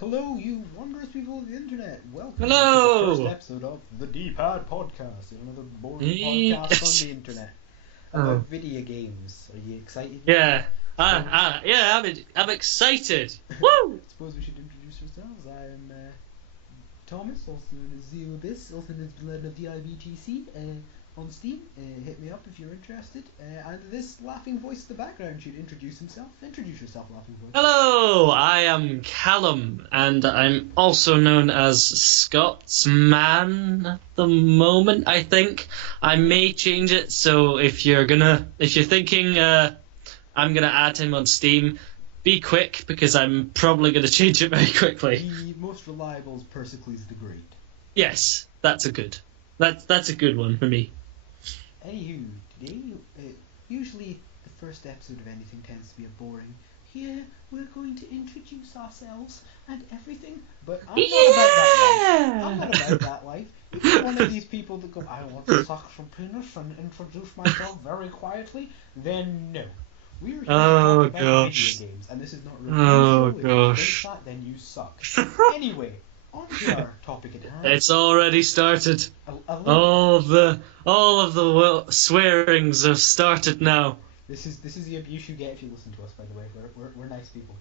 Hello, you wondrous people of the internet. Welcome to the Hello. first episode of the D-Pad Podcast, another boring Ye- podcast on the internet about Oh, video games. Are you excited? yeah. Suppose, Yeah. I'm excited. Woo! suppose we should introduce ourselves. I'm Thomas, also known as Zeo Abyss, also known as Blood of the IBGC, on Steam. Hit me up if you're interested. And this laughing voice in the background should introduce himself. Introduce yourself, laughing voice. Hello. I am Callum, and I'm also known as Scotsman at the moment. I think I may change it. So if you're thinking I'm gonna add him on Steam, be quick because I'm probably gonna change it very quickly. The most reliable is Persicles the Great. Yes, that's a good one for me. Anywho, today, usually the first episode of anything tends to be a boring, here we're going to introduce ourselves and everything, but I'm not about that life. I'm not about that life. If you're one of these people that go, I want to suck some penis and introduce myself very quietly, then no. We're here to Oh, talk about gosh. video games, and this is not really Oh, If you gosh. think that, then you suck. Anyway, on to our topic at hand. It's already started. A little All of the swearings have started now. This is the abuse you get if you listen to us. By the way, we're nice people.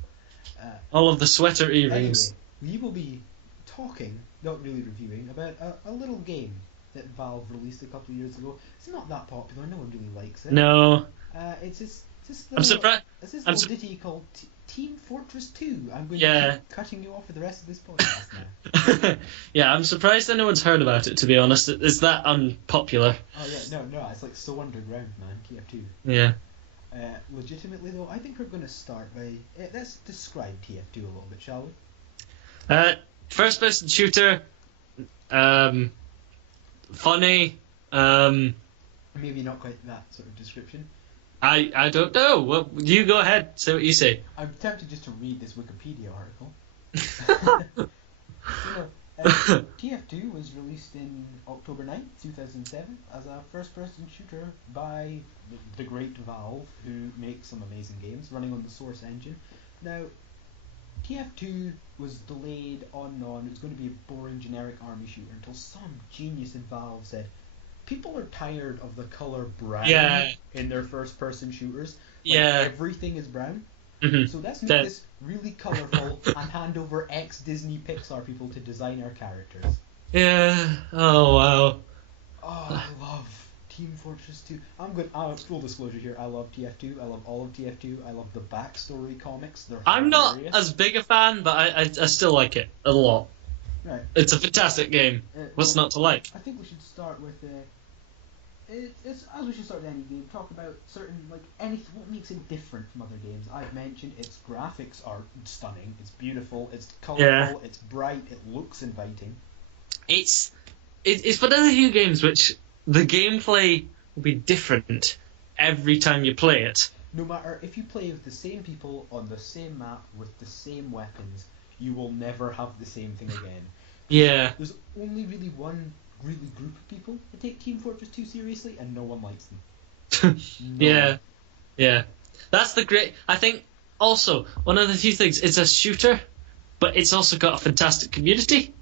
All of the sweater Anyway, earrings. we will be talking, not really reviewing, about a little game that Valve released a couple of years ago. It's not that popular. No one really likes it. No, It's this I'm little, surprised. it's this I'm little sur- ditty called Team Fortress 2. I'm going to Yeah. keep cutting you off for the rest of this podcast now. Yeah, I'm surprised that no one's heard about it. To be honest, it's that unpopular. Oh yeah, no, it's like so underground, man. TF2. Yeah. Legitimately though, I think we're going to start by let's describe TF2 a little bit, shall we? First-person shooter. Funny. Maybe not quite that sort of description. I don't know. Well, you go ahead. Say what you say. I'm tempted just to read this Wikipedia article. TF2 was released in October 9th, 2007 as a first-person shooter by the great Valve, who makes some amazing games running on the Source engine. Now, TF2 was delayed on and on. It was going to be a boring generic army shooter until some genius in Valve said, people are tired of the color brown Yeah. in their first-person shooters. Yeah. Everything is brown. Mhm. So let's make That- this really colourful and hand over ex-Disney Pixar people to design our characters. Yeah. Oh wow. Oh, I love Team Fortress 2. Full disclosure here, I love TF2. I love all of TF2. I love the backstory comics. They're I'm not hilarious. as big a fan, but I still like it a lot. Right. It's a fantastic game. What's Well, not to like? I think we should start with it's as we should start with any game. Talk about certain anything what makes it different from other games. I've mentioned its graphics are stunning. It's beautiful. It's colourful. Yeah. It's bright. It looks inviting. It's one of the few games which the gameplay will be different every time you play it. No matter if you play with the same people on the same map with the same weapons, you will never have the same thing again. Yeah. There's only really one really group of people that take Team Fortress 2 seriously, and no one likes them. No Yeah. one. Yeah. That's the great. I think also one of the few things. It's a shooter, but it's also got a fantastic community.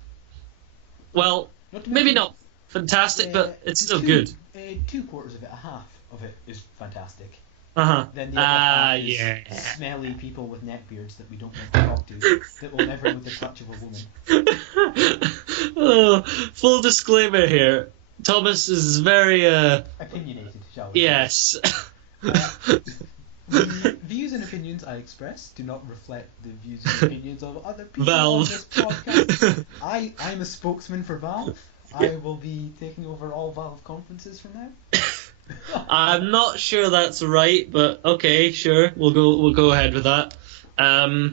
Well, Not to maybe mention, not fantastic, but it's still good. 2/4 of it, a half of it is fantastic. Uh-huh. Then the other half is Yeah. smelly people with neckbeards that we don't want to talk to, that will never know the touch of a woman. Oh, full disclaimer here. Thomas is very Opinionated, shall we? yes. The views and opinions I express do not reflect the views and opinions of other people Valve. on this podcast. I'm a spokesman for Valve. I will be taking over all Valve conferences from now. I'm not sure that's right, but okay, sure. We'll go ahead with that. Well,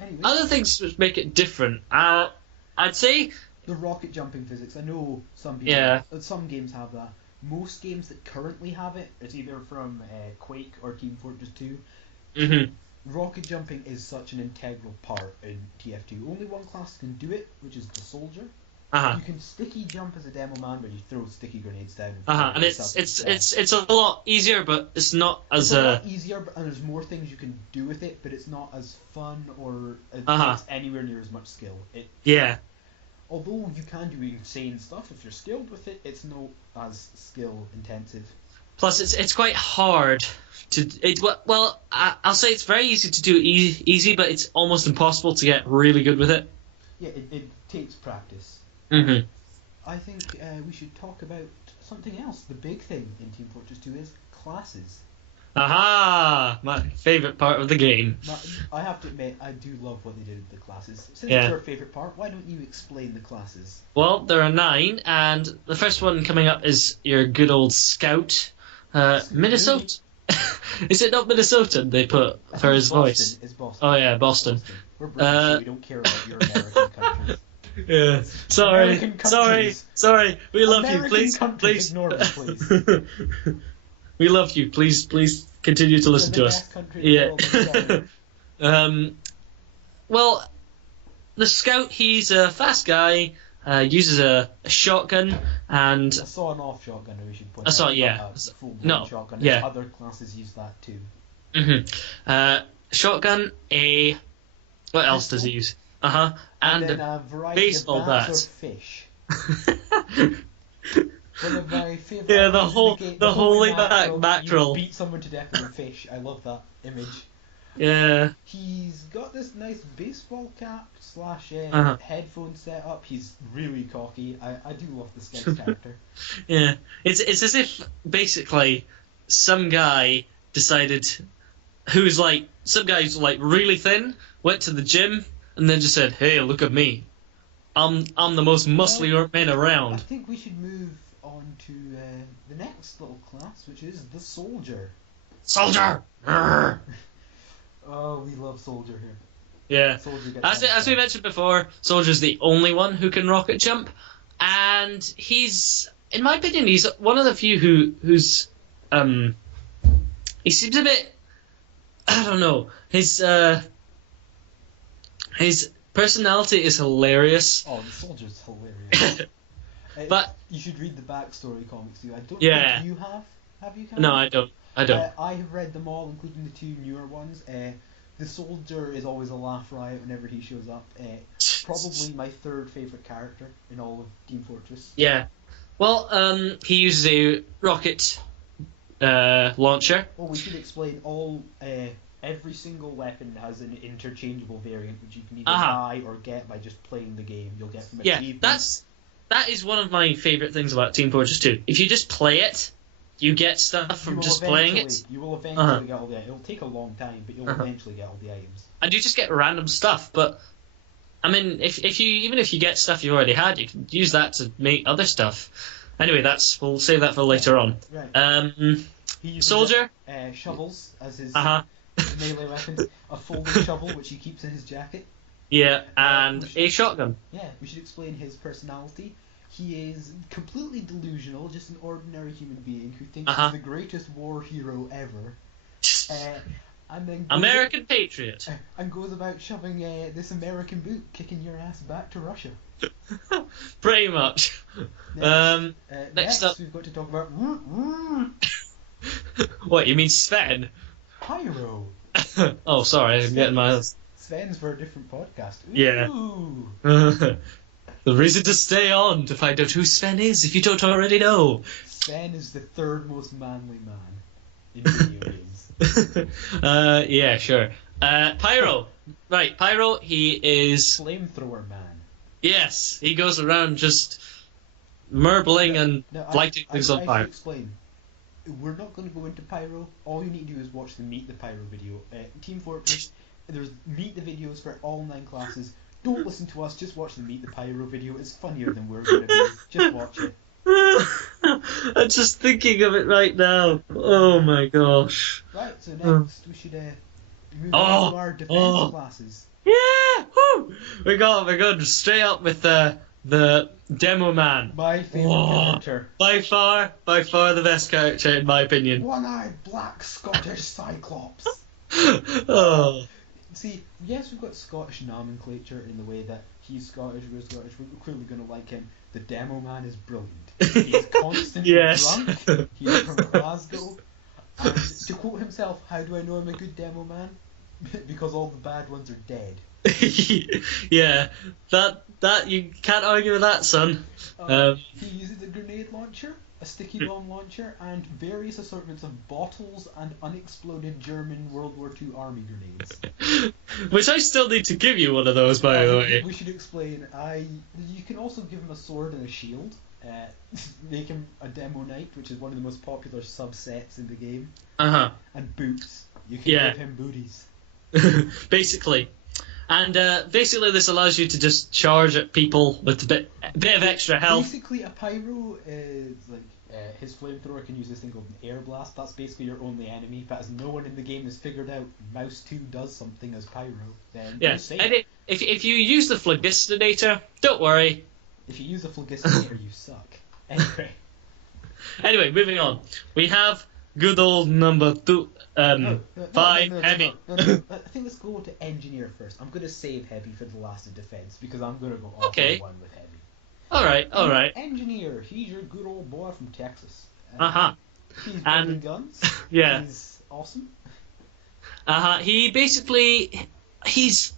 anyway, Other things which make it different. I'd say the rocket jumping physics. I know some people, Yeah. some games have that. Most games that currently have it, it's either from Quake or Team Fortress 2. mhm. Rocket jumping is such an integral part in TF2. Only one class can do it, which is the soldier. Uh-huh. You can sticky jump as a demo man, but you throw sticky grenades down. And it's a lot easier, but it's not as it's a lot easier, and there's more things you can do with it, but it's not as fun or it takes anywhere near as much skill. Yeah. Although you can do insane stuff if you're skilled with it, it's not as skill intensive. Plus, it's quite hard to. I'll say it's very easy to do easy, but it's almost impossible to get really good with it. Yeah, it takes practice. Mm-hmm. I think we should talk about something else. The big thing in Team Fortress 2 is classes. Aha! My favourite part of the game. Now, I have to admit, I do love what they did with the classes. Since Yeah. it's your favourite part, why don't you explain the classes? Well, there are 9, and the first one coming up is your good old Scout. Minnesota? Is it not Minnesota they put for his voice? It's Boston. Oh yeah, Boston. We're British, so we don't care about your American countries. Yeah. Sorry. We love American you. Please. Ignore me, please. We love you. Please continue to listen to us. Yeah. Well, the Scout, he's a fast guy. Uses a shotgun and a sawn-off shotgun. We should point. No. Shotgun. Yeah. Other classes use that too. Mm-hmm. Shotgun. What else does he use? And then a variety baseball of bats bat. or fish. One of my favourite. Yeah, the holy mackerel. You beat someone to death with a fish. I love that image. Yeah. He's got this nice baseball cap / headphone set up. He's really cocky. I do love the Scout's character. Yeah. It's as if basically some guy decided who's really thin, went to the gym and then just said, "Hey, look at me. I'm the most muscly man around." I think we should move on to the next little class, which is the Soldier. Soldier. Oh, we love Soldier here. Yeah. Soldier As we mentioned before, Soldier's the only one who can rocket jump, and he's, in my opinion, he's one of the few who's he seems a bit, I don't know, his personality is hilarious. Oh, the Soldier's hilarious. But you should read the backstory comics too. I don't think you have. Have you? No, I don't. I have read them all, including the 2 newer ones. The Soldier is always a laugh riot whenever he shows up. Probably my 3rd favourite character in all of Team Fortress. Yeah. Well, he uses a rocket launcher. Well, we should explain every single weapon has an interchangeable variant, which you can either buy or get by just playing the game. You'll get from achievements. That is one of my favourite things about Team Fortress 2. If you just play it, you get stuff from just playing it. You will eventually get all the items. It'll take a long time, but you'll eventually get all the items. And you just get random stuff, but I mean, if you get stuff you already had, you can use that to make other stuff. Anyway, we'll save that for later on. Right. He uses Soldier? Shovels as his melee weapon. A folding shovel, which he keeps in his jacket. Yeah, and a shotgun. Yeah, we should explain his personality. He is completely delusional, just an ordinary human being who thinks he's the greatest war hero ever. And then American patriot. And goes about shoving this American boot, kicking your ass back to Russia. Pretty much. Next up, we've got to talk about... What, you mean Sven? Pyro. Oh, sorry, I'm getting my... Sven's for a different podcast. Ooh. Yeah. The reason to stay on, to find out who Sven is, if you don't already know. Sven is the 3rd most manly man in video games. Yeah, sure. Pyro. Right, Pyro, he is... Flamethrower man. Yes, he goes around just murbling and lighting things on fire. I should explain. We're not going to go into Pyro. All you need to do is watch the Meet the Pyro video. Team Fortress, there's Meet the videos for all 9 classes. Don't listen to us, just watch the Meet the Pyro video. It's funnier than we're going to be. Just watch it. I'm just thinking of it right now. Oh my gosh. Right, so next we should move on to our defense classes. Yeah! Woo! We're going straight up with the Demo Man. My favourite character. By far the best character in my opinion. One-eyed black Scottish Cyclops. Oh. See, yes, we've got Scottish nomenclature in the way that he's Scottish, we're Scottish, we're clearly going to like him. The demo man is brilliant. He's constantly Yes. drunk, he's from Glasgow, and to quote himself, how do I know I'm a good demo man? Because all the bad ones are dead. Yeah, that you can't argue with that, son. He uses a grenade launcher, a sticky bomb launcher, and various assortments of bottles and unexploded German World War II army grenades. Which I still need to give you one of those, by the way. We should explain. You can also give him a sword and a shield. Make him a demo knight, which is one of the most popular subsets in the game. And boots. You can give him booties. Basically. And basically this allows you to just charge at people with a bit of extra health. Basically, a pyro is like his flamethrower can use this thing called an air blast. That's basically your only enemy. But as no one in the game has figured out Mouse 2 does something as pyro, then yeah. And if you use the phlogistonator, don't worry. If you use the phlogistonator, you suck. Anyway, moving on. We have good old number 2. Fine, heavy. I think let's go to engineer first. I'm going to save heavy for the last of defense because I'm going to go off on one with heavy. All right. Engineer, he's your good old boy from Texas. He's building guns. Yeah. He's awesome. He basically he's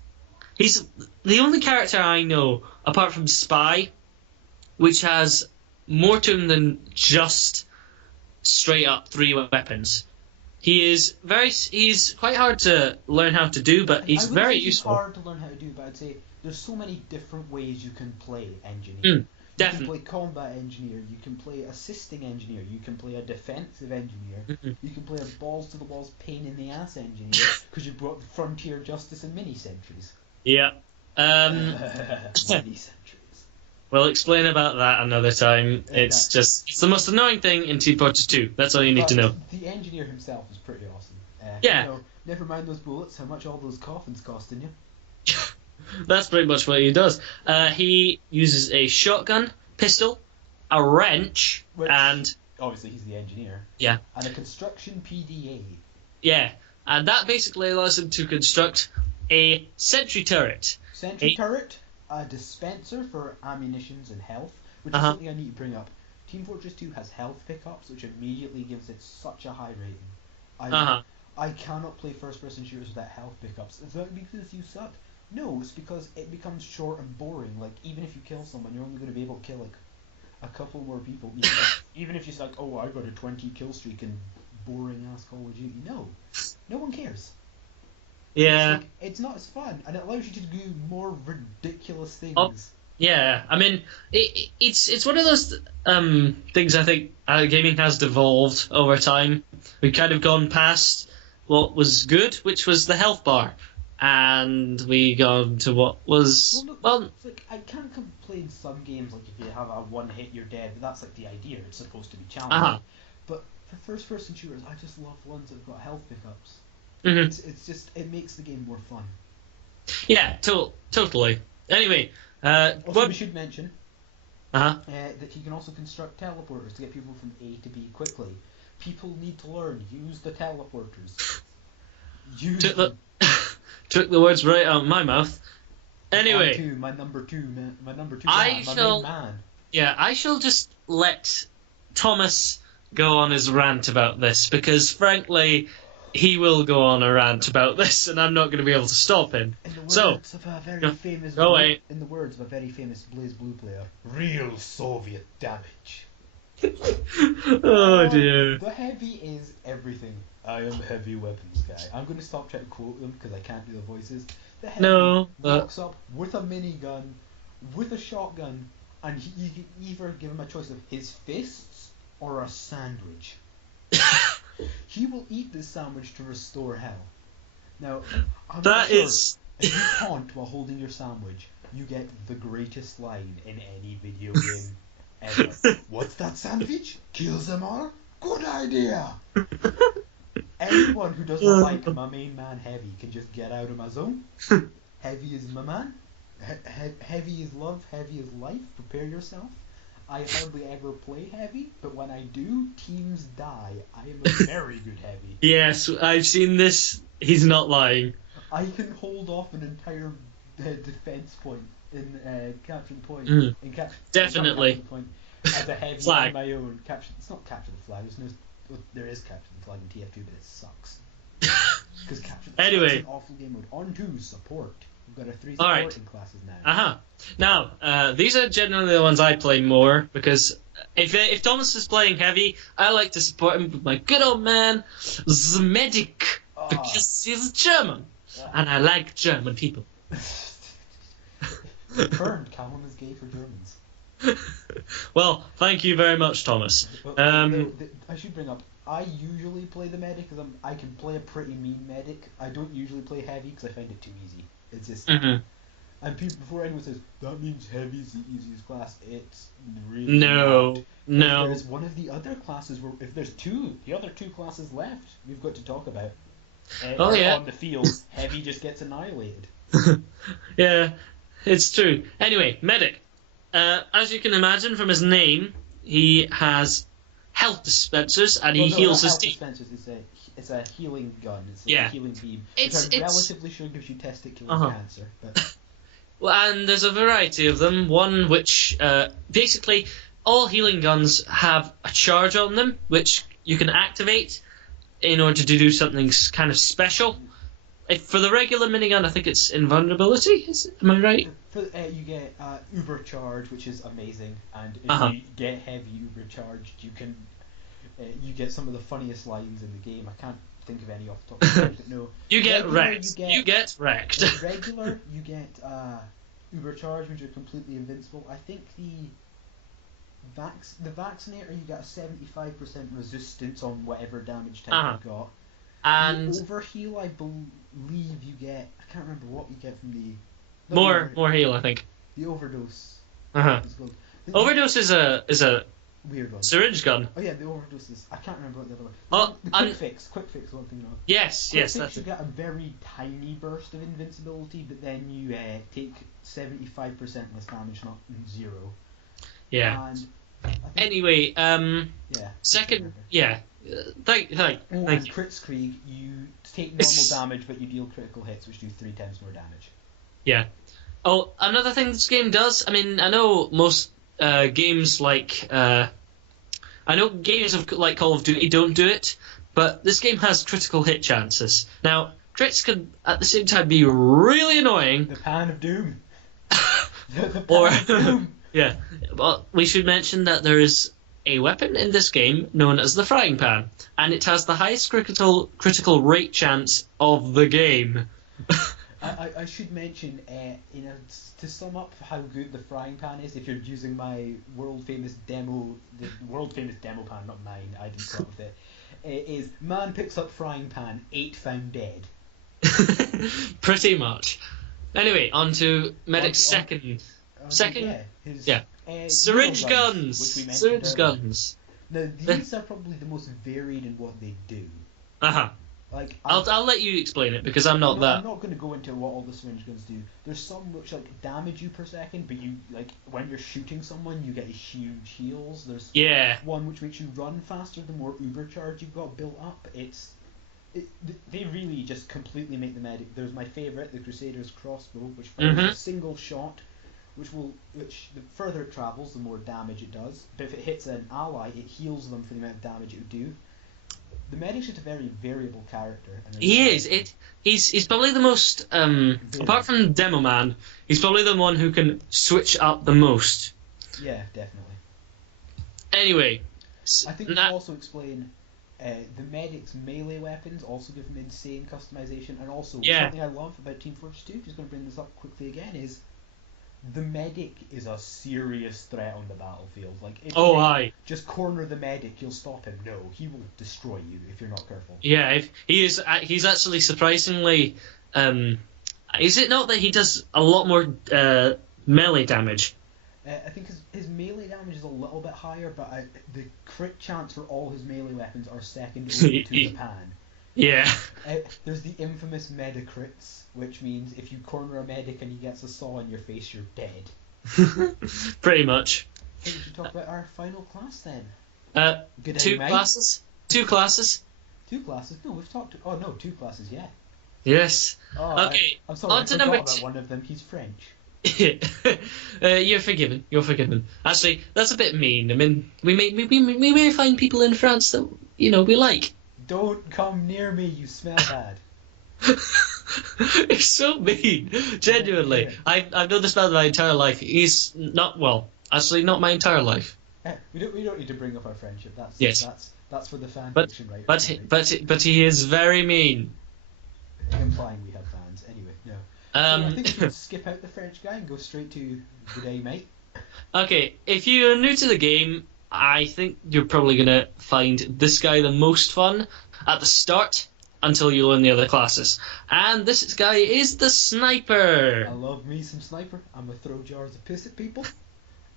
the only character I know apart from Spy, which has more to him than just straight up 3 weapons. He's quite hard to learn how to do, but he's very useful. It's hard to learn how to do, but I'd say there's so many different ways you can play engineer. Definitely. You can play combat engineer, you can play assisting engineer, you can play a defensive engineer, you can play a balls to the walls pain in the ass engineer because you brought the frontier justice and mini sentries. Yeah. Mini sentries. We'll explain about that another time. It's the most annoying thing in Team Fortress 2. That's all you need to know. The engineer himself is pretty awesome. Yeah. You know, never mind those bullets, how much all those coffins costing you. That's pretty much what he does. He uses a shotgun, pistol, a wrench, and... Obviously he's the engineer. Yeah. And a construction PDA. Yeah. And that basically allows him to construct a sentry turret. Turret? A dispenser for ammunitions and health, which is something I need to bring up. Team Fortress 2 has health pickups, which immediately gives it such a high rating. I cannot play first-person shooters without health pickups. Is that because you suck? No, it's because it becomes short and boring. Like, even if you kill someone, you're only going to be able to kill, like, a couple more people. Even if you're like, oh, I got a 20 kill streak in boring-ass Call of Duty. No one cares. Yeah. It's not as fun, and it allows you to do more ridiculous things. Yeah, I mean, it's one of those things I think gaming has devolved over time. We've kind of gone past what was good, which was the health bar, and we gone to what was... It's like, I can't complain some games, like if you have a one-hit, you're dead, but that's like the idea, it's supposed to be challenging. But for first-person shooters, I just love ones that have got health pickups. It's just, it makes the game more fun. Yeah, totally. Anyway, also we should mention that he can also construct teleporters to get people from A to B quickly. People need to learn. Use the teleporters. Took the words right out of my mouth. Anyway, my number two man, my main man. Yeah, I shall just let Thomas go on his rant about this because, frankly, he will go on a rant about this, and I'm not going to be able to stop him. In the words of a very famous Blaze Blue player, real Soviet damage. Oh dear. The heavy is everything. I am heavy weapons guy. I'm going to stop trying to quote them because I can't do the voices. The heavy walks up with a minigun, with a shotgun, and you can either give him a choice of his fists or a sandwich. He will eat this sandwich to restore health. Now, if you taunt while holding your sandwich, you get the greatest line in any video game ever. What's that sandwich? Kills them all? Good idea! Anyone who doesn't like my main man Heavy can just get out of my zone. Heavy is my man. Heavy is love. Heavy is life. Prepare yourself. I hardly ever play Heavy, but when I do, teams die. I am a very good Heavy. Yes, I've seen this. He's not lying. I can hold off an entire defense point in capture the point. Mm, In capture, definitely. capture the point as a heavy Flag. on my own. It's not capture the flag. There is capture the flag in TF2, but it sucks. Because capture the flag is an awful game mode. On to support. We've got our 3 supporting Alright. classes now. Now, these are generally the ones I play more because if Thomas is playing heavy, I like to support him with my good old man, the medic, because he's German, and I like German people. Confirmed, Callum is gay for Germans. Well, thank you very much, Thomas. I should bring up, I usually play the medic because I can play a pretty mean medic. I don't usually play heavy because I find it too easy. It's just... And people, before anyone says, that means heavy is the easiest class, it's really not. No. There's one of the other classes where, if there's the other two classes left, we've got to talk about. On the field, heavy just gets annihilated. Yeah, it's true. Anyway, medic. As you can imagine from his name, he has health dispensers and he heals his team. Health dispensers, it's a healing gun. It's like a healing beam, which I'm relatively sure gives you testicular cancer. But... Well, and there's a variety of them. One which, basically, all healing guns have a charge on them, which you can activate in order to do something kind of special. For the regular minigun, I think it's invulnerability. Am I right? You get Uber charge, which is amazing, and if you get heavy Uber charged, you get some of the funniest lines in the game. I can't think of any off the top of my head, but no. You get wrecked. You get wrecked. Regular, you get Uber charge, which are completely invincible. I think the vaccinator, you get a 75% resistance on whatever damage type you got. And the overheal, I believe you get. I can't remember what you get from the. More heal, I think. The overdose. Overdose is a weird one. Syringe gun. Oh yeah, the overdose is. I can't remember what the other one. The quick fix. Quick fix. One thing. Yes, that's it. You get a very tiny burst of invincibility, but then you take 75% less damage, not 0. Yeah. And anyway, second, thank you. Kritzkrieg, you take normal damage, but you deal critical hits, which do 3 times more damage. Yeah. Oh, another thing this game does. I mean, I know most games like like Call of Duty don't do it, but this game has critical hit chances. Now, crits can at the same time be really annoying. The Pan of Doom. the Pan of Doom. Yeah, but we should mention that there is a weapon in this game known as the frying pan, and it has the highest critical rate chance of the game. I should mention, to sum up how good the frying pan is, if you're using my world famous demo pan, not mine, I didn't come up with it, is man picks up frying pan, 8 found dead. Pretty much. Anyway, on to Medic's second. Syringe guns. Which we Syringe guns. Now these are probably the most varied in what they do. Like I'll let you explain it because I'm not that. I'm not going to go into what all the syringe guns do. There's some which damage you per second, but you when you're shooting someone, you get huge heals. There's one which makes you run faster the more Uber charge you've got built up. They really just completely make the medic. There's my favourite, the Crusader's crossbow, which fires a single shot, which the further it travels, the more damage it does. But if it hits an ally, it heals them for the amount of damage it would do. The medic's just a very variable character. He is. He's probably the most, apart from Demo Man, he's probably the one who can switch up the most. Yeah, definitely. Anyway. I think we should also explain the medic's melee weapons also give him insane customization, and also something I love about Team Fortress 2, just going to bring this up quickly again, is the medic is a serious threat on the battlefield. Like, if you just corner the medic, you'll stop him. No, he will destroy you if you're not careful. Yeah, he's actually surprisingly. Is it not that he does a lot more melee damage? I think his melee damage is a little bit higher, but the crit chance for all his melee weapons are second only to the pan. Yeah. There's the infamous medicrits, which means if you corner a medic and he gets a saw in your face, you're dead. Pretty much. I think we should talk about our final class then. Two classes? Two classes? 2 classes? No, we've talked... Oh, no, 2 classes, yeah. Yes. Oh, Okay, I'm sorry, I on to forgot number about two. one of them. He's French. You're forgiven. You're forgiven. Actually, that's a bit mean. I mean, we may find people in France that we like. Don't come near me, you smell bad. It's so mean. Genuinely, Yeah. I've known this man my entire life. He's not well. Actually, not my entire life. We don't need to bring up our friendship. That's Yes, that's that's for the fan but fiction writers, but right? but he is very mean. Implying we have fans. Anyway, no. So I Um. think we should skip out the French guy and go straight to good day, mate. Okay, if you're new to the game, I think you're probably gonna find this guy the most fun at the start until you learn the other classes. And this guy is the I sniper. love me some sniper. I'm gonna throw jars of piss at people.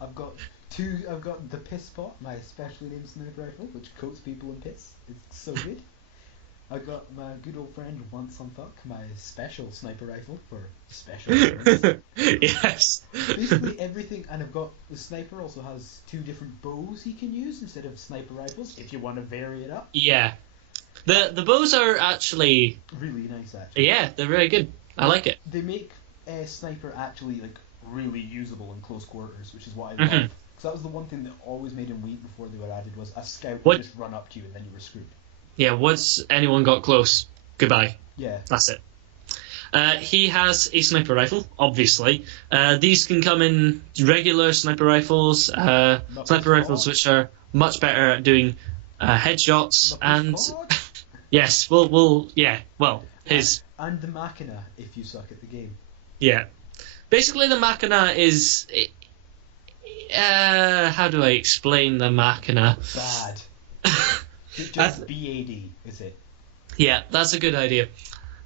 I've got two. I've got the piss pot, my specially named sniper rifle, which coats people in piss. It's so good. I got my good old friend Once on Fuck, my special sniper rifle for special things. Yes. Basically everything, and I've got the sniper also has two different bows he can use instead of sniper rifles if you want to vary it up. Yeah. The bows are actually Really nice, actually. yeah, they're very good. I like it. They make sniper actually like really usable in close quarters, which is what I love. Mhm. Because that was the one thing that always made him weak before they were added was a scout What? would just run up to you and then you were screwed. Yeah, once anyone got close, goodbye. Yeah. That's it. He has a sniper rifle, obviously. These can come in regular sniper rifles, sniper rifles which are much better at doing headshots, and yes, his And the Machina if you suck at the game. yeah. Basically, the Machina is how do I explain the Machina? Bad. Just BAD, is it? Yeah, that's a good idea.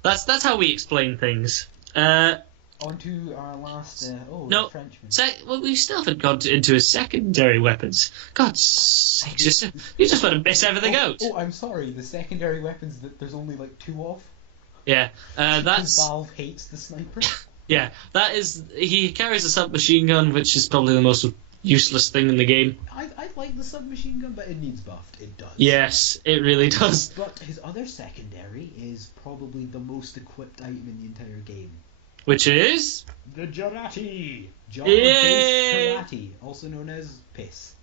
That's how we explain things. On to our last. No, the Frenchman. Well, we still haven't gone into his secondary weapons. God's sakes, you just want to miss everything out. Oh, I'm sorry. The secondary weapons that there's only like two of. Yeah, Because that's Valve hates the sniper. yeah. That is he carries a submachine gun, which is probably the most useless thing in the game. I like the submachine gun, but it needs buffed. It does. Yes, it really does. But his other secondary is probably the most equipped item in the entire game. Which is The Jarate! Yay! Jar-based karate, also known as piss.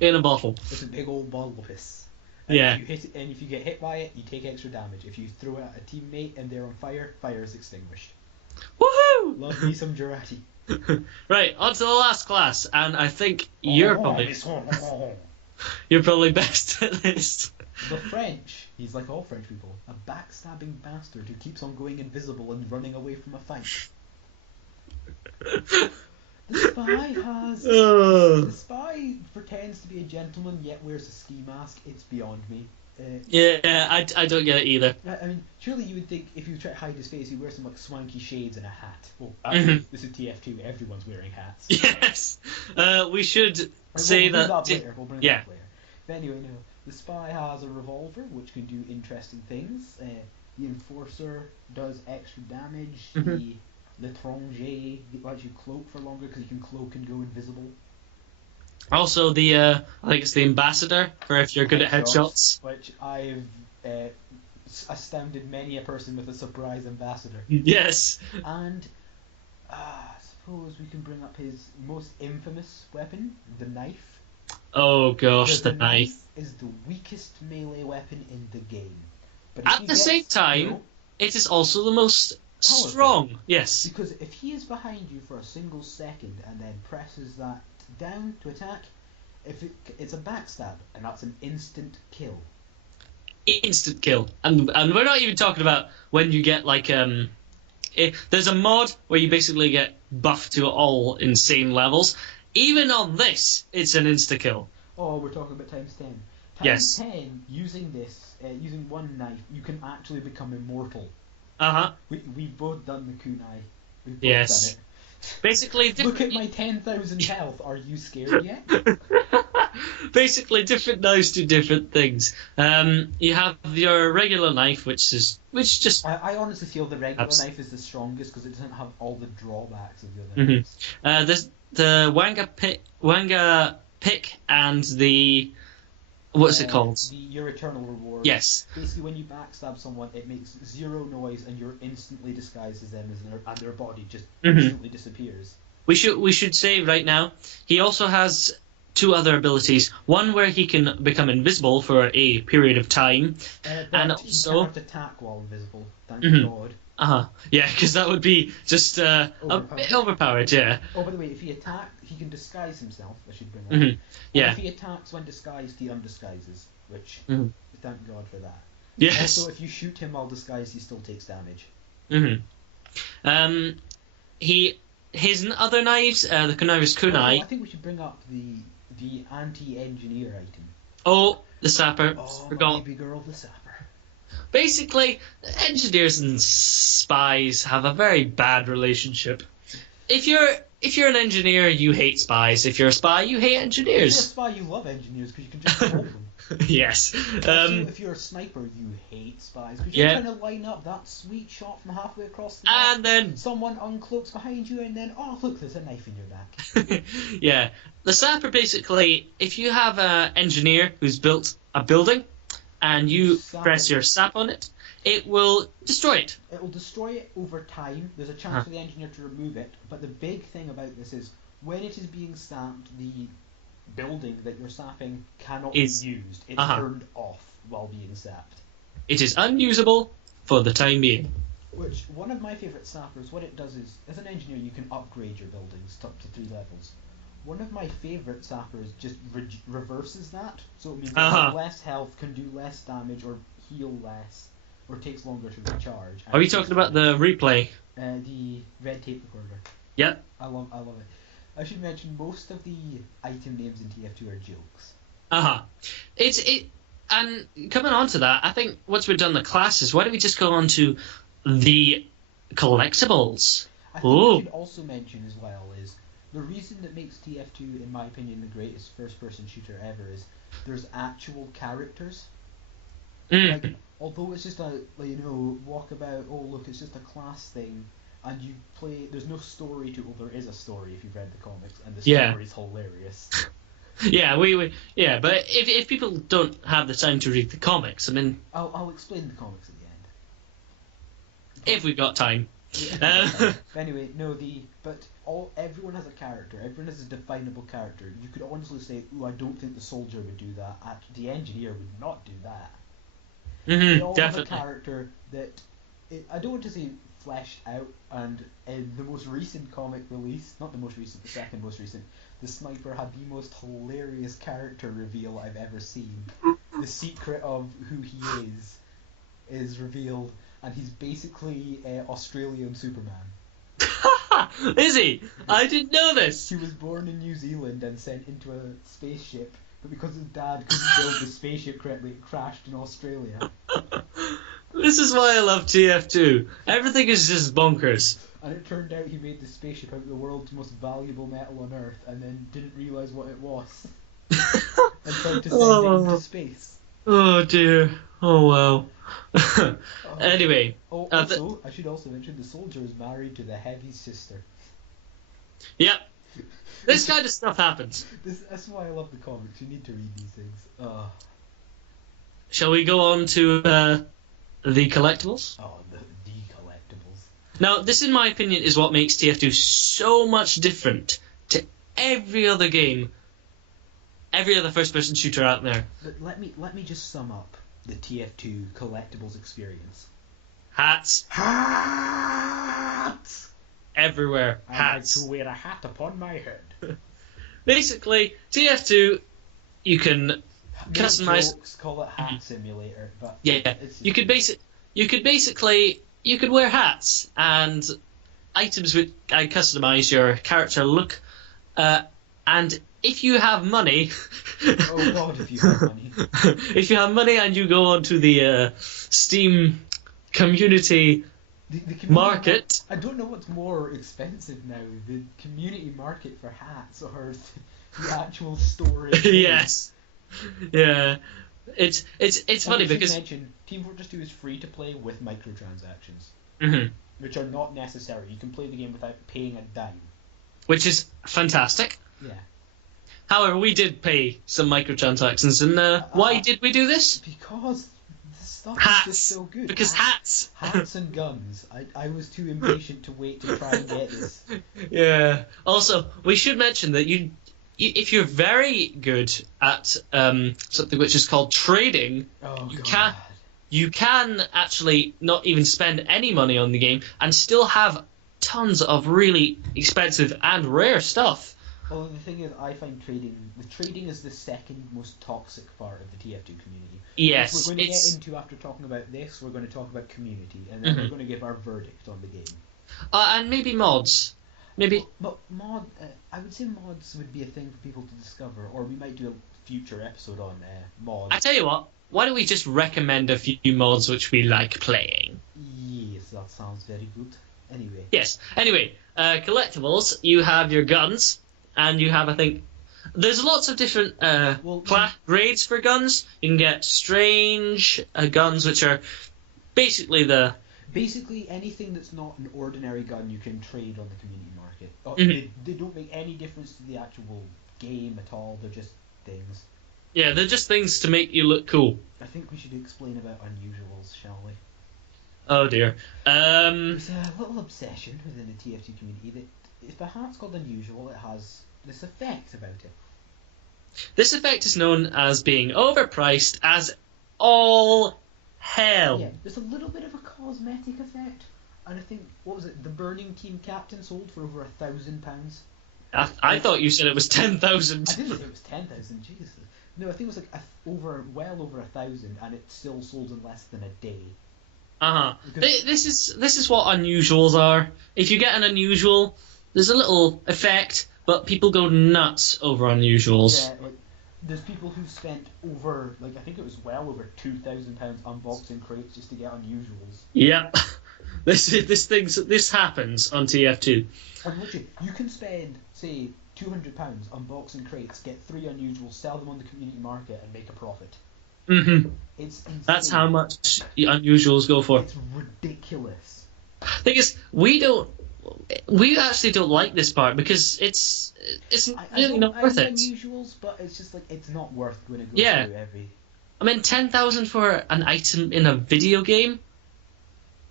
in a bottle. It's a big old bottle of piss. Yeah. If you get hit by it, you take extra damage. If you throw it at a teammate and they're on fire, fire is extinguished. Woohoo! Love me some Jarate. Right, on to the last class, and I think you're probably best at this. The French. He's like all French people. A backstabbing bastard who keeps on going invisible and running away from a fight. The spy has. The spy pretends to be a gentleman yet wears a ski mask. It's beyond me. Yeah, I don't get it either. I mean, surely you would think if you try to hide his face, he'd wear some like swanky shades and a hat. Oh, actually, this is TF2. Everyone's wearing hats. Yes. We should say we'll that. bring that later. We'll bring Yeah. that later. But anyway, no. The spy has a revolver which can do interesting things. The enforcer does extra damage. Mhm. The l'étranger lets you cloak for longer because you can cloak and go invisible. Also, I think it's the ambassador for if you're good at headshots. Which I've astounded many a person with a surprise ambassador. Yes. And I suppose we can bring up his most infamous weapon, the knife. Oh gosh, the knife. Is the weakest melee weapon in the game. But At the same time, it is also the most powerful. strong. Yes. Because if he is behind you for a single second and then presses that down to attack, it's a backstab, and that's an instant kill. Instant kill, and we're not even talking about when you get like there's a mod where you basically get buffed to all insane levels. Even on this, it's an insta kill. Oh, we're talking about times 10. Yes. 10, using this, using one knife, you can actually become immortal. Uh-huh. We've both done the kunai. We've both Yes. done it. Basically, Look at my 10,000 health. Are you scared yet? basically, different knives do different things. You have your regular knife, which just I honestly feel the regular Abs- knife is the strongest because it doesn't have all the drawbacks of the other Mhm. knives. There's the Wanga pick and the What's it called? Your eternal reward. Yes. Basically, when you backstab someone, it makes zero noise, and you're instantly disguised as them, and their body just instantly disappears. We should say right now, he also has two other abilities. One where he can become invisible for a period of time, and also he can't attack while invisible. Thank God. Yeah, because that would be just a bit overpowered. Yeah. Oh, by the way, if he attacks, he can disguise himself. I should bring that up. Yeah. If he attacks when disguised, he undisguises, which thank God for that. Yes. Also, if you shoot him while disguised, he still takes damage. His other knives, the Conniver's kunai. I think we should bring up the anti-engineer item. Oh, the sapper. Oh, Forgot. my baby girl, the sapper. Basically, engineers and spies have a very bad relationship. If you're an engineer, you hate spies. If you're a spy, you hate engineers. If you're a spy, you love engineers because you can just control them. Yes. If you're a sniper, you hate spies because you're trying to line up that sweet shot from halfway across the map. And then someone uncloaks behind you, and then look, there's a knife in your back. Yeah, the sapper basically, if you have an engineer who's built a building, and you press your sap on it, it will destroy it. It will destroy it over time. There's a chance for the engineer to remove it, but the big thing about this is when it is being sapped, the building that you're sapping cannot be used. It's turned off while being sapped. It is unusable for the time being. Which, one of my favourite sappers, what it does is, as an engineer, you can upgrade your buildings up to 3 levels. One of my favourite sappers just reverses that, so it means it has less health, can do less damage, or heal less, or takes longer to recharge. Are we talking about the replay? The red tape recorder. Yeah. I love it. I should mention most of the item names in TF2 are jokes. And coming on to that, I think once we've done the classes, why don't we just go on to the collectibles? I think we should also mention as well is the reason that makes TF2, in my opinion, the greatest first-person shooter ever is there's actual characters. Like, although it's just a walkabout, look, it's just a class thing, and you play. There's no story to it. Well, there is a story if you've read the comics, and the story is hilarious. But if people don't have the time to read the comics, I mean, I'll explain the comics at the end. If we've got time. Anyway, everyone has a character. Everyone has a definable character. You could honestly say, "Ooh, I don't think the soldier would do that." The engineer would not do that. They all have a character that I don't want to say fleshed out. And in the most recent comic release, not the most recent, the second most recent, the sniper had the most hilarious character reveal I've ever seen. The secret of who he is revealed. And he's basically Australian Superman. Is he? I didn't know this. He was born in New Zealand and sent into a spaceship, but because his dad couldn't build the spaceship correctly, it crashed in Australia. This is why I love TF2. Everything is just bonkers. And it turned out he made the spaceship out of the world's most valuable metal on Earth, and then didn't realise what it was. And tried to send it into space. Oh dear. Oh wow. Anyway. I should also mention the soldier is married to the Heavy's sister. Yep. This kind of stuff happens. That's why I love the comics. You need to read these things. Shall we go on to the collectibles? Oh, the collectibles. Now, this, in my opinion, is what makes TF2 so much different to every other game, every other first-person shooter out there. But let me just sum up the TF2 collectibles experience. Hats. Everywhere. Hats. I like to wear a hat upon my head. Basically, TF2, you can customize. Jokes, call it Hat Simulator, but you could wear hats and items which customize your character look, and if you have money. Oh God, if you have money. If you have money and you go onto the Steam community market. I don't know what's more expensive now, the community market for hats or the actual store. Yes. Yeah. It's funny because mention Team Fortress 2 is free to play with microtransactions, which are not necessary. You can play the game without paying a dime, which is fantastic. Yeah. However, we did pay some microtransactions, and why did we do this? Because the stuff Hats. is just so good. Because hats. Hats and guns. I was too impatient to wait to try and get this. Yeah. Also, we should mention that if you're very good at something which is called trading, Oh, you God. you can actually not even spend any money on the game and still have tons of really expensive and rare stuff. Well, the thing is, I find trading is the second most toxic part of the TF2 community. Yes, Which we're going to it's get into after talking about this. We're going to talk about community, and then we're going to give our verdict on the game. and maybe mods. Maybe But I would say mods would be a thing for people to discover, or we might do a future episode on mods. I tell you what. Why don't we just recommend a few mods which we like playing? Yes, that sounds very good. Anyway. Yes. Anyway, collectibles. You have your guns, and you have, I think, there's lots of different grades for guns. You can get strange guns, which are basically Basically, anything that's not an ordinary gun you can trade on the community market. They don't make any difference to the actual game at all. They're just things. Yeah, they're just things to make you look cool. I think we should explain about unusuals, shall we? Oh dear. There's a little obsession within the TF2 community that if a hat's called unusual, it has this effect about it. This effect is known as being overpriced as all hell. Yeah, there's a little bit of a cosmetic effect, and I think, what was it, the Burning Team Captain sold for over £1,000. I thought you said it was 10,000. I didn't say it was 10,000, Jesus. No, I think it was like well over 1,000, and it still sold in less than a day. This is what unusuals are. If you get an unusual, there's a little effect, but people go nuts over unusuals. Yeah, like, there's people who spent over, like, I think it was well over £2,000 unboxing crates just to get unusuals. Yep. This happens on TF2. And literally, you can spend, say, £200 unboxing crates, get 3 unusuals, sell them on the community market, and make a profit. Mm-hmm. It's insane. That's how much the unusuals go for. It's ridiculous. Thing is, we actually don't like this part because it's really not worth it. Unusuals, but it's just like it's not worth going to go through every. I mean, 10,000 for an item in a video game.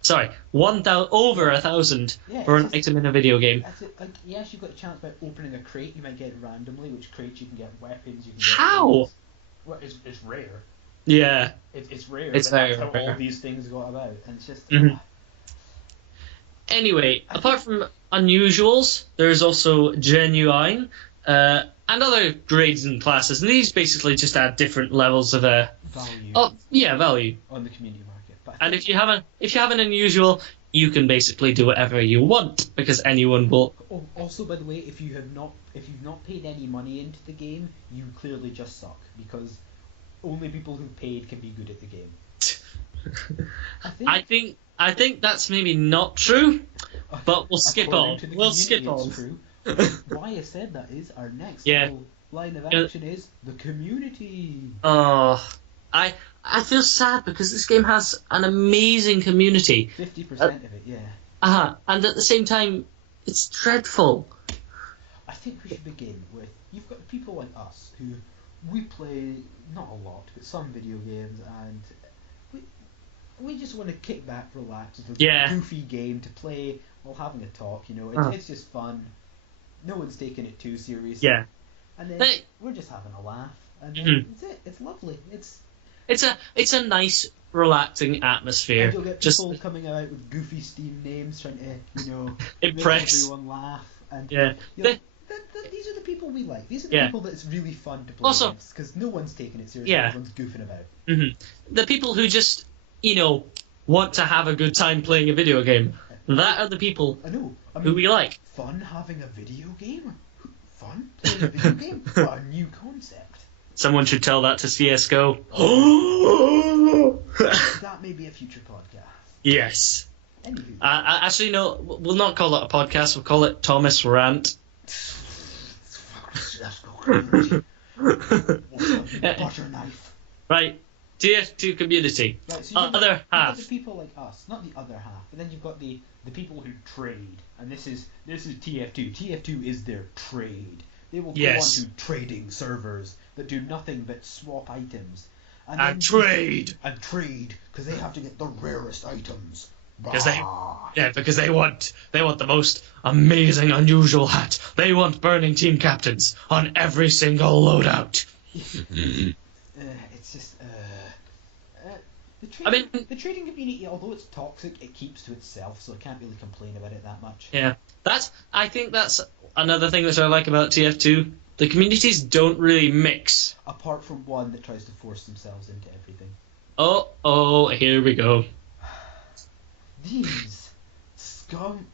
Sorry, 1,000 over 1,000 for an item in a video game. That's it. Like, yes, you've got a chance by opening a crate. You might get it randomly. Which crates you can get weapons. You can get how? Things. Well, it's rare. Yeah. It's rare. It's very that's how rare. all these things got about, and it's just. Anyway, apart from unusuals, there's also genuine and other grades and classes, and these basically just add different levels of value. Oh, yeah, value On the community market. But and if you have an unusual, you can basically do whatever you want because anyone will. Oh, also, by the way, if you've not paid any money into the game, you clearly just suck because only people who paid can be good at the game. I think that's maybe not true, but we'll skip on. To the We'll skip community, on. it's true. Why I said that is our next Yeah. little line of action is the community. Oh, I feel sad because this game has an amazing community. 50% of it, yeah. And at the same time, it's dreadful. I think we should begin with, you've got people like us who we play not a lot, but some video games, and we just want to kick back, relax, with a goofy game to play while having a talk. You know, it's just fun. No one's taking it too seriously. Yeah. And then we're just having a laugh, and then that's it. It's lovely. It's a nice, relaxing atmosphere. And you'll get people coming out with goofy Steam names, trying to, impress make everyone laugh. And these are the people we like. These are the people that it's really fun to play against, because no one's taking it seriously. Everyone's goofing about. Mm-hmm. The people who just, want to have a good time playing a video game. That are the people who we like. Fun having a video game? Fun playing a video game? What a new concept. Someone should tell that to CSGO. That may be a future podcast. Yes. Anywho. Actually, no, we'll not call it a podcast. We'll call it Thomas Rant. Let's go crazy. Butter knife. Right. TF2 community. Right, so other half. You've got the people like us, not the other half, but then you've got the people who trade, and this is TF2. TF2 is their trade. They will go Yes. onto trading servers that do nothing but swap items. And trade. And trade, because they have to get the rarest items. Because they, Bah. yeah, because they want the most amazing, unusual hat. They want burning team captains on every single loadout. It's just the trading community, although it's toxic, it keeps to itself, so I can't really complain about it that much. Yeah, I think that's another thing that I like about TF2. The communities don't really mix. Apart from one that tries to force themselves into everything. Oh, here we go. These scum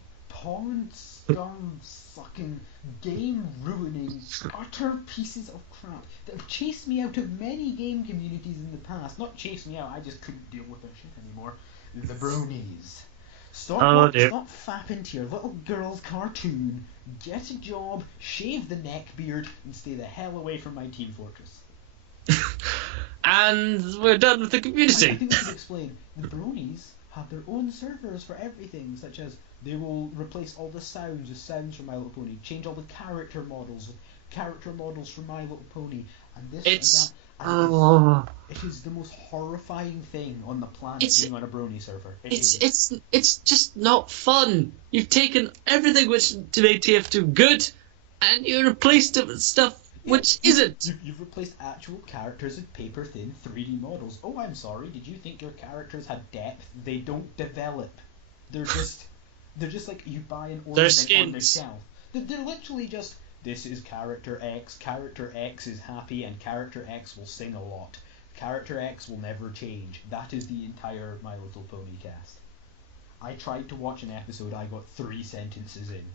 sucking, game ruining, utter pieces of crap that have chased me out of many game communities in the past. Not chased me out, I just couldn't deal with their shit anymore. The bronies. Stop fapping to your little girl's cartoon, get a job, shave the neckbeard, and stay the hell away from my Team Fortress. And we're done with the community. I think we should explain. The bronies have their own servers for everything, such as they will replace all the sounds with sounds from My Little Pony, change all the character models with character models from My Little Pony, and this and that. And it is the most horrifying thing on the planet being on a brony server. It's just not fun. You've taken everything which to make TF2 good, and you replaced it with stuff which isn't. You've replaced actual characters with paper-thin 3D models. Oh, I'm sorry. Did you think your characters had depth? They don't develop. They're just like you buy an ornament on the shelf. They're literally just, this is character X. Character X is happy, and character X will sing a lot. Character X will never change. That is the entire My Little Pony cast. I tried to watch an episode. I got 3 sentences in.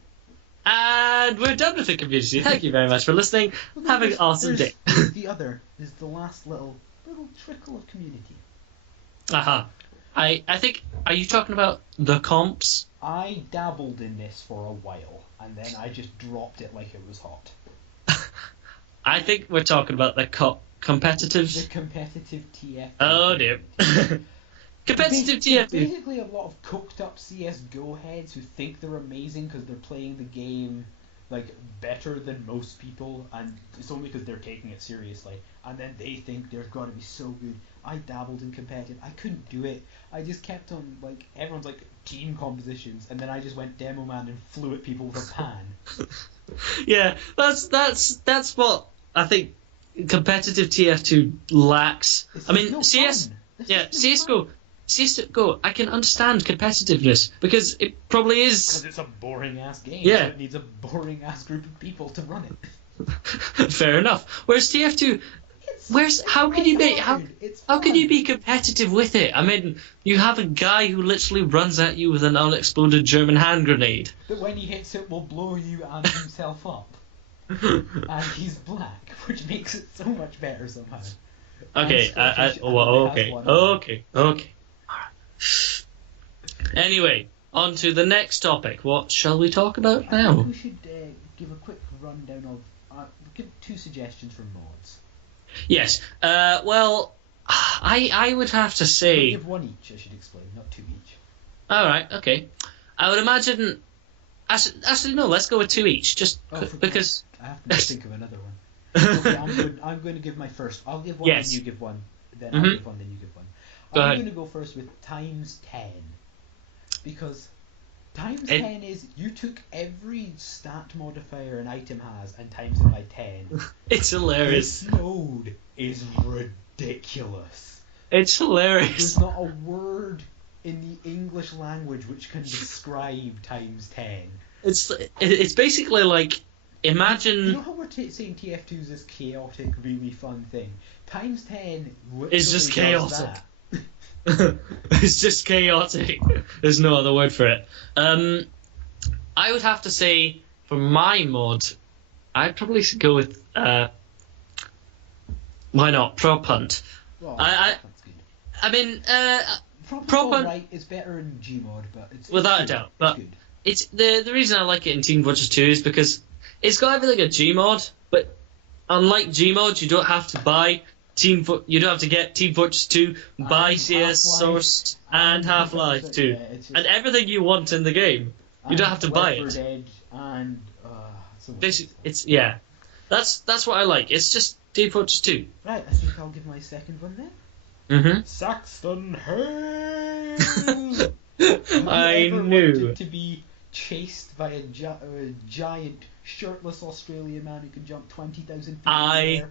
And we're done with the community. Thank you very much for listening. Have an awesome day. There's the last little trickle of community. I think, are you talking about the comps? I dabbled in this for a while, and then I just dropped it like it was hot. I think we're talking about the competitive... The competitive TF. Oh dear. Competitive TF. Basically a lot of cooked up CSGO heads who think they're amazing because they're playing the game like better than most people, and it's only because they're taking it seriously, and then they think they're got to be so good. I dabbled in competitive. I couldn't do it. I just kept on, like, everyone's like team compositions, and then I just went demo man and flew at people with a pan. Yeah, that's what I think competitive TF2 lacks. It's I mean, no CS, fun. yeah, CSGO, I can understand competitiveness because it probably is. Because it's a boring ass game. Yeah. So it needs a boring ass group of people to run it. Fair enough. Whereas TF2, how can you be competitive with it? I mean, you have a guy who literally runs at you with an unexploded German hand grenade. But when he hits it, will blow you and himself up. And he's black, which makes it so much better somehow. Okay, okay. Alright. Anyway, on to the next topic. What shall we talk about now? I think we should give a quick rundown of... give 2 suggestions for mods. Yes. Well, I would have to say... Give 1 each, I should explain, not 2 each. Alright, okay. I would imagine... Actually, no, let's go with 2 each, just because... I have to think of another one. Okay, I'm going to give my first. I'll give 1, Yes. then you give 1. Then I'll give 1, then you give 1. Go I'm ahead. going to go first with times 10. Because times 10 is, you took every stat modifier an item has and times it by 10. It's hilarious. This mode is ridiculous. It's hilarious. There's not a word in the English language which can describe times 10. It's basically like, imagine... You know how we're saying TF2 is this chaotic, really fun thing? Times 10 literally It's just chaotic. does that. It's just chaotic. There's no other word for it. I would have to say, for my mod, I'd probably go with... why not? Prop Hunt. Well, I mean, Prop Hunt, right, it's better in Gmod, but it's without good. a doubt. But it's good. it's the reason I like it in Team Fortress 2 is because it's got everything a Gmod, but unlike Gmod, you don't have to buy you don't have to get Team Fortress 2, buy CS Source and Half-Life 2, and everything you want in the game. You don't have to buy it. Edge and It's yeah. That's what I like. It's just Team Fortress 2. Right, I think I'll give my second one then. Mm-hmm. Saxton Hale! Have I you ever knew. wanted to be chased by a giant, shirtless Australian man who can jump 20,000 feet in I the air?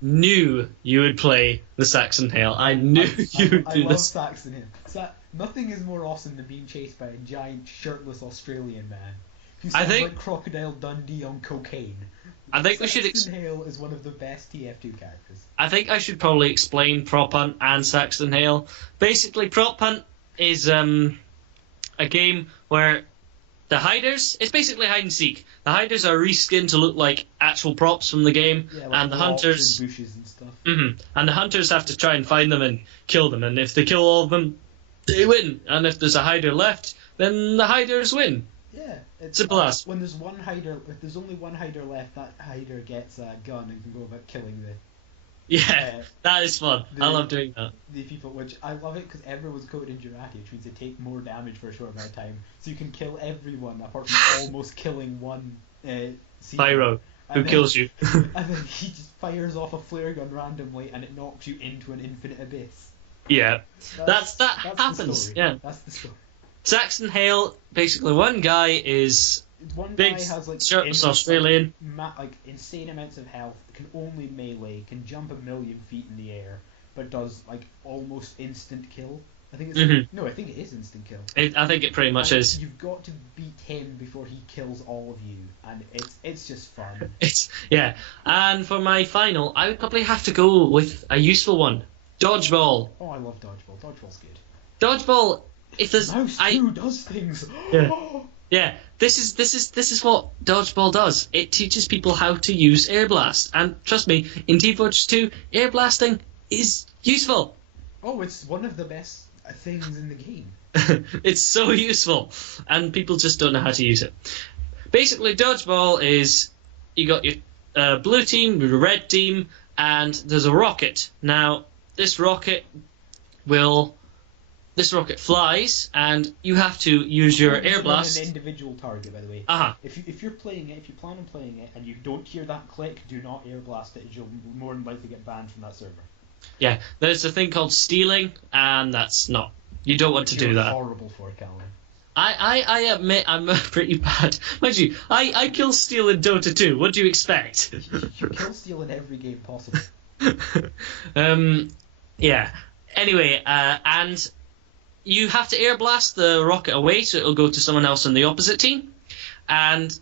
knew you would play the Saxon Hale. I knew you would I do love this. Saxon Hale. Nothing is more awesome than being chased by a giant, shirtless Australian man who I sounds think- like Crocodile Dundee on cocaine. I think we should. Saxon Hale is one of the best TF2 characters. I think I should probably explain Prop Hunt and Saxon Hale. Basically, Prop Hunt is a game where the hiders. It's basically hide and seek. The hiders are reskinned to look like actual props from the game, Yeah, like and the rocks hunters. and bushes and stuff. And the hunters have to try and find them and kill them. And if they kill all of them, they win. And if there's a hider left, then the hiders win. Yeah, it's Simple as. when there's one hider, if there's only one hider left, that hider gets a gun and can go about killing Yeah, that is fun. I the- love doing that. the people. Which I love it because everyone's coded in Jurati, which means they take more damage for a short amount of time. So you can kill everyone apart from almost killing one. Seeker. Pyro, who And then- kills you. And then he just fires off a flare gun randomly, and it knocks you into an infinite abyss. Yeah. That the happens, story. yeah. That's the story. Saxon Hale, basically one guy is One big, guy has like shirtless Australian. like insane amounts of health, can only melee, can jump 1,000,000 feet in the air, but does like almost instant kill. I think it's no, I think it is instant kill. I think it pretty much And is. You've got to beat him before he kills all of you, and it's just fun. Yeah. And for my final, I would probably have to go with a useful one. Dodgeball. Oh, I love dodgeball. Dodgeball's good. Dodgeball. If there's Mouse too does things. Yeah. Yeah, this is what Dodgeball does. It teaches people how to use air blast, and trust me, in Team Fortress 2, air blasting is useful. Oh, it's one of the best things in the game. It's so useful, and people just don't know how to use it. Basically, Dodgeball is you got your blue team, your red team, and there's a rocket. Now, this rocket flies, and you have to use your air blast. An individual target, by the way. Uh-huh. If you're playing it, if you plan on playing it, and you don't hear that click, do not air blast it, as you'll more than likely get banned from that server. Yeah, there's a thing called stealing, and that's not. You don't want to do You're that. horrible for it, Callum. I admit I'm pretty bad. Mind you, I kill steal in Dota 2. What do you expect? You kill steal in every game possible. Yeah. Anyway, and you have to air blast the rocket away so it'll go to someone else on the opposite team. And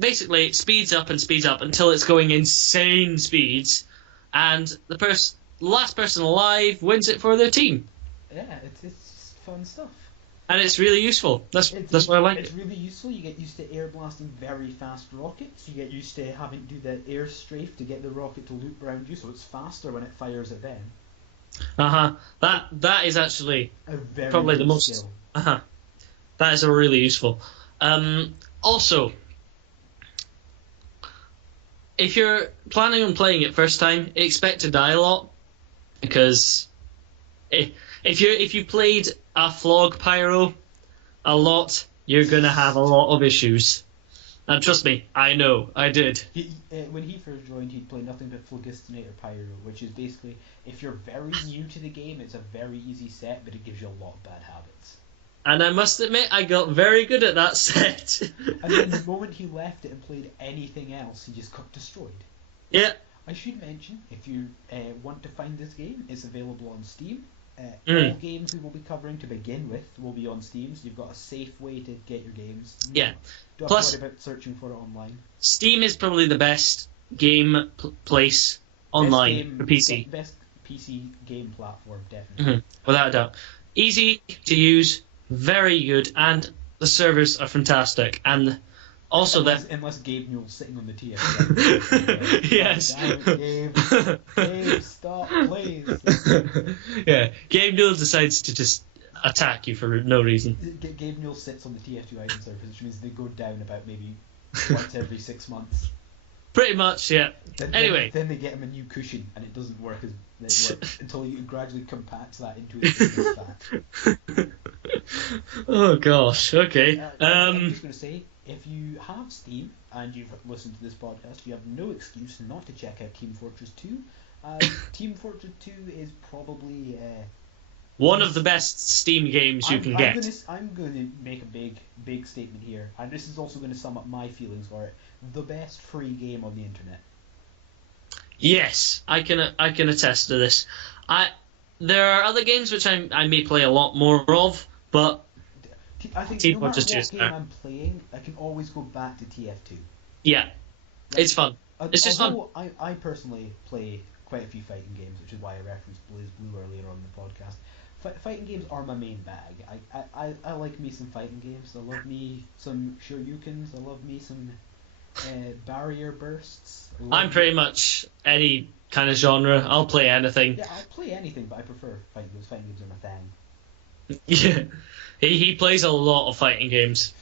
basically it speeds up until it's going insane speeds, and the last person alive wins it for their team. Yeah, it's just fun stuff. And it's really useful. That's why I like It's it. really useful. You get used to air blasting very fast rockets. You get used to having to do the air strafe to get the rocket to loop around you, so it's faster when it fires at them. That is actually A very probably the good most. skill. That is a really useful. Also, if you're planning on playing it first time, expect to die a lot, because if you played a flog pyro a lot, you're gonna have a lot of issues. And trust me, I know, I did. When he first joined, he'd play nothing but Phlogistonate or Pyro, which is basically, if you're very new to the game, it's a very easy set, but it gives you a lot of bad habits. And I must admit, I got very good at that set. And then the moment he left it and played anything else, he just got destroyed. Yeah. I should mention, if you want to find this game, it's available on Steam. Mm. All games we will be covering to begin with will be on Steam, so you've got a safe way to get your games. Yeah. Don't Plus- have to worry about searching for it online. Steam is probably the best game place online for PC. Best PC game platform, definitely. Without a doubt. Easy to use, very good, and the servers are fantastic. And also Unless Gabe Newell's sitting on the TF. Yes. Damn it, Gabe, stop, please. Yeah, Gabe Newell decides to just attack you for no reason. Gabe Newell sits on the TF2 item servers, which means they go down about maybe once every 6 months. Pretty much, yeah. Anyway. Then they get him a new cushion, and it doesn't work until you gradually compact that into its biggest fat. Oh gosh, okay. I'm just going to say, if you have Steam and you've listened to this podcast, you have no excuse not to check out Team Fortress 2. Team Fortress 2 is probably one of the best Steam games you can get. I'm going to make a big statement here, and this is also going to sum up my feelings for it. The best free game on the internet. Yes, I can attest to this. There are other games which I may play a lot more of, but I think Team no matter Fortress 2 what game I'm playing, I can always go back to TF2. yeah, Like, it's fun. It's just fun. I personally play quite a few fighting games, which is why I referenced Blaze Blue earlier on in the podcast. Fighting games are my main bag. I like me some fighting games. I love me some Shoryukens. I love me some barrier bursts. I'm pretty much any kind of genre. I'll play anything. Yeah, I play anything, but I prefer fighting games. Fighting games are my thing. Yeah, he plays a lot of fighting games.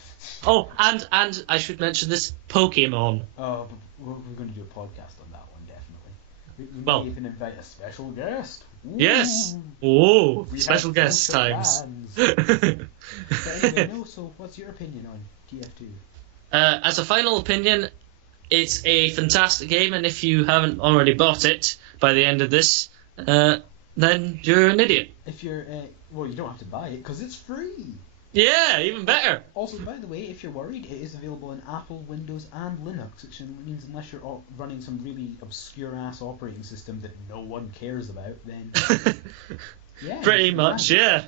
Oh, and I should mention this Pokemon. Oh, but we're going to do a podcast on that one, definitely. We Well, may even invite a special guest. Ooh. Yes. Oh, We special have guest social times. fans. But anyway, no, so what's your opinion on TF2? As a final opinion, it's a fantastic game, and if you haven't already bought it by the end of this, then you're an idiot. If you're, well, you don't have to buy it because it's free. Yeah, even better. Also, by the way, if you're worried, it is available in Apple, Windows, and Linux, which means unless you're running some really obscure-ass operating system that no one cares about, then yeah, Pretty much, yeah.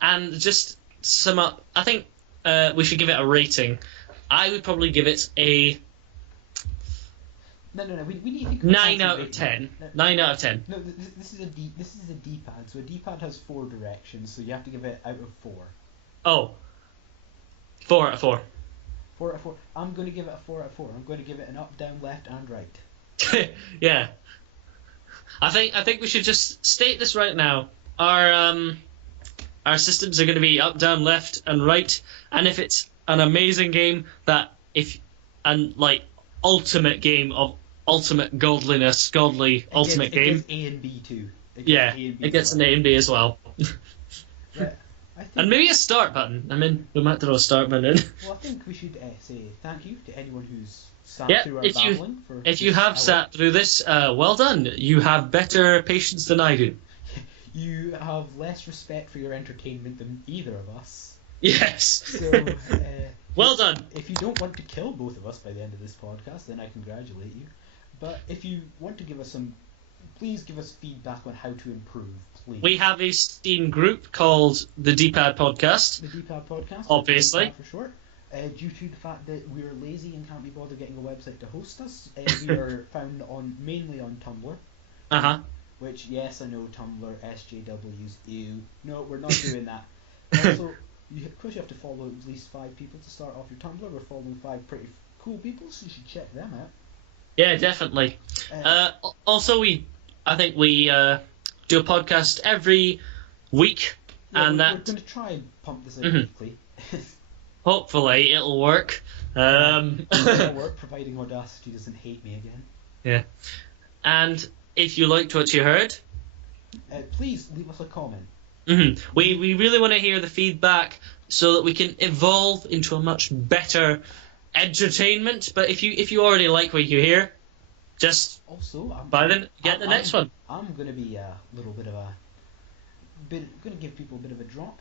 And just sum up, I think we should give it a rating. I would probably give it a No. We need to think of 9 a out of rating. 10. No, 9 out of 10. No, this is a D-pad. So a D-pad has 4 directions, so you have to give it out of 4. Oh. 4 out of 4. 4 out of 4. I'm going to give it a 4 out of 4. I'm going to give it an up, down, left, and right. Yeah. I think we should just state this right now. Our systems are going to be up, down, left, and right. And if it's an amazing game ultimate game of ultimate godliness, ultimate game. It gets A and B too. It gets an A and B as well. Right. And maybe a start button. I mean, we might throw a start button in. Well, I think we should say thank you to anyone who's sat through our babbling. If you have sat through this, well done. You have better patience than I do. You have less respect for your entertainment than either of us. Yes. So, well done. If you don't want to kill both of us by the end of this podcast, then I congratulate you. But if you want to give us please give us feedback on how to improve, please. We have a Steam group called the D-Pad Podcast. The D-Pad Podcast. Obviously. For short. Due to the fact that we are lazy and can't be bothered getting a website to host us, we are found mainly on Tumblr. Uh-huh. Which, yes, I know Tumblr, SJWs, ew. No, we're not doing that. Also, of course you have to follow at least 5 people to start off your Tumblr. We're following 5 pretty cool people, so you should check them out. Yeah, definitely. Also, I think we do a podcast every week, Yeah, and we're that going to try and pump this out weekly. hopefully it'll work. It'll work, providing Audacity doesn't hate me again. Yeah. And if you liked what you heard, please leave us a comment. We really want to hear the feedback so that we can evolve into a much better entertainment. But if you already like what you hear, just get the next one. I'm going to be going to give people a bit of a drop.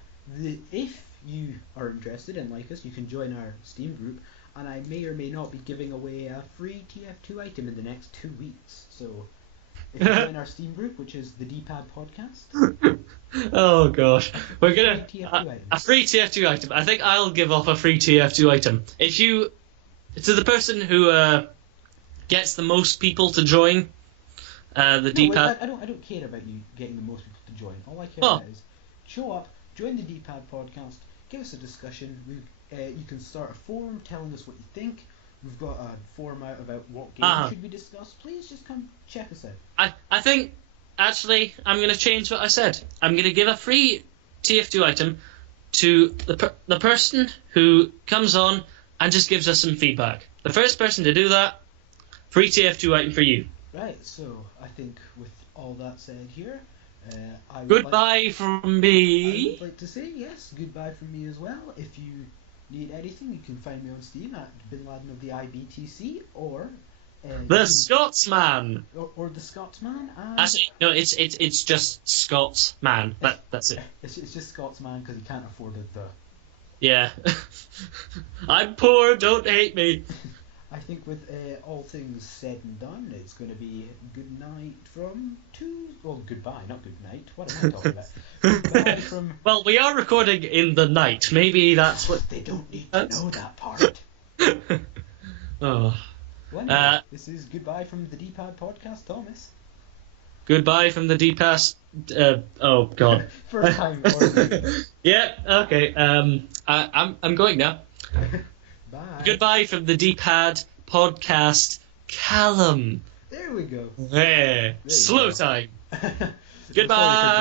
If you are interested and like us, you can join our Steam group, and I may or may not be giving away a free TF2 item in the next 2 weeks. So if you join our Steam group, which is the D-Pad Podcast. Oh gosh, we're gonna a free TF2 item. I think I'll give off a free TF2 item to the person who gets the most people to join the D-Pad. I don't care about you getting the most people to join. All I care about is show up, join the D-Pad Podcast, give us a discussion. You can start a forum telling us what you think. We've got a forum out about what games should be discussed. Please just come check us out. I think, actually, I'm going to change what I said. I'm going to give a free TF2 item to the person who comes on and just gives us some feedback. The first person to do that, free TF2 item for you. Right, so I think with all that said here, goodbye from me. I would like to say, yes, goodbye from me as well. If you need anything, you can find me on Steam at Bin Laden of the IBTC, or The Scotsman. or the Scotsman. Actually, no, it's just Scotsman. That's it. It's just Scotsman because he can't afford it. Yeah. I'm poor. Don't hate me. I think with all things said and done, it's going to be good night from goodbye, not good night. What am I talking about? Goodbye from. Well, we are recording in the night. Maybe that's what. They don't need to know that part. Oh. Well, anyway, this is goodbye from the D-Pad podcast, Thomas. Goodbye from the D-Pass. Oh God. First time. Yeah. Okay. I'm going now. Bye. Goodbye from the D-Pad podcast, Callum. There we go. There. Slow go. time. Sorry Goodbye.